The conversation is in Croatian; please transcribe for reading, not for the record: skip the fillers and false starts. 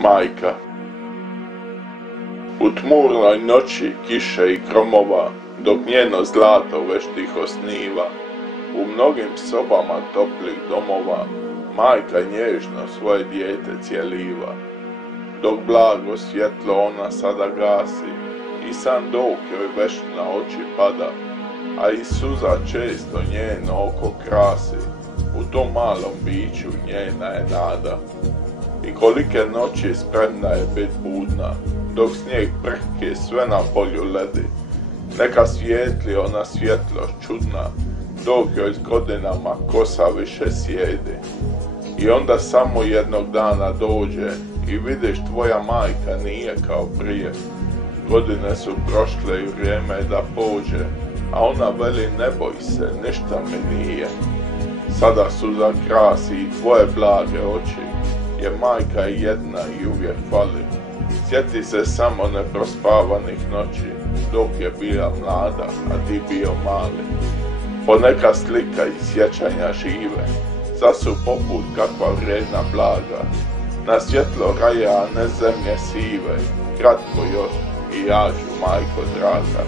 Majka. U tmurnoj noći kiše i gromova, dok njeno zlato već tiho sniva, u mnogim sobama toplih domova, majka nježno svoje dijete cjeliva. Dok blago svjetlo ona sada gasi, i san dok joj već na oči pada, a i suza često njeno oko krasi, u tom malom biću njena je nada. I kolike noći spremna je bit budna, dok snijeg prhke sve na polju ledi, neka svijetli ona svjetlost čudna, dok joj s godinama kosa više sjedi. I onda samo jednog dana dođe i vidiš tvoja majka nije kao prije. Godine su prošle i vrijeme je da pođe, a ona veli ne boj se, ništa mi nije. Sada suza krasi i tvoje blage oči, jer majka je jedna i uvijek fali. Sjeti se samo neprospavanih noći, dok je bila mlada, a ti bio mali. Poneka slika i sjećanja žive, sad su poput kakva vrijedna blaga. Na svjetlo raja, a ne zemlje sive, kratko još i ja ću, majko draga.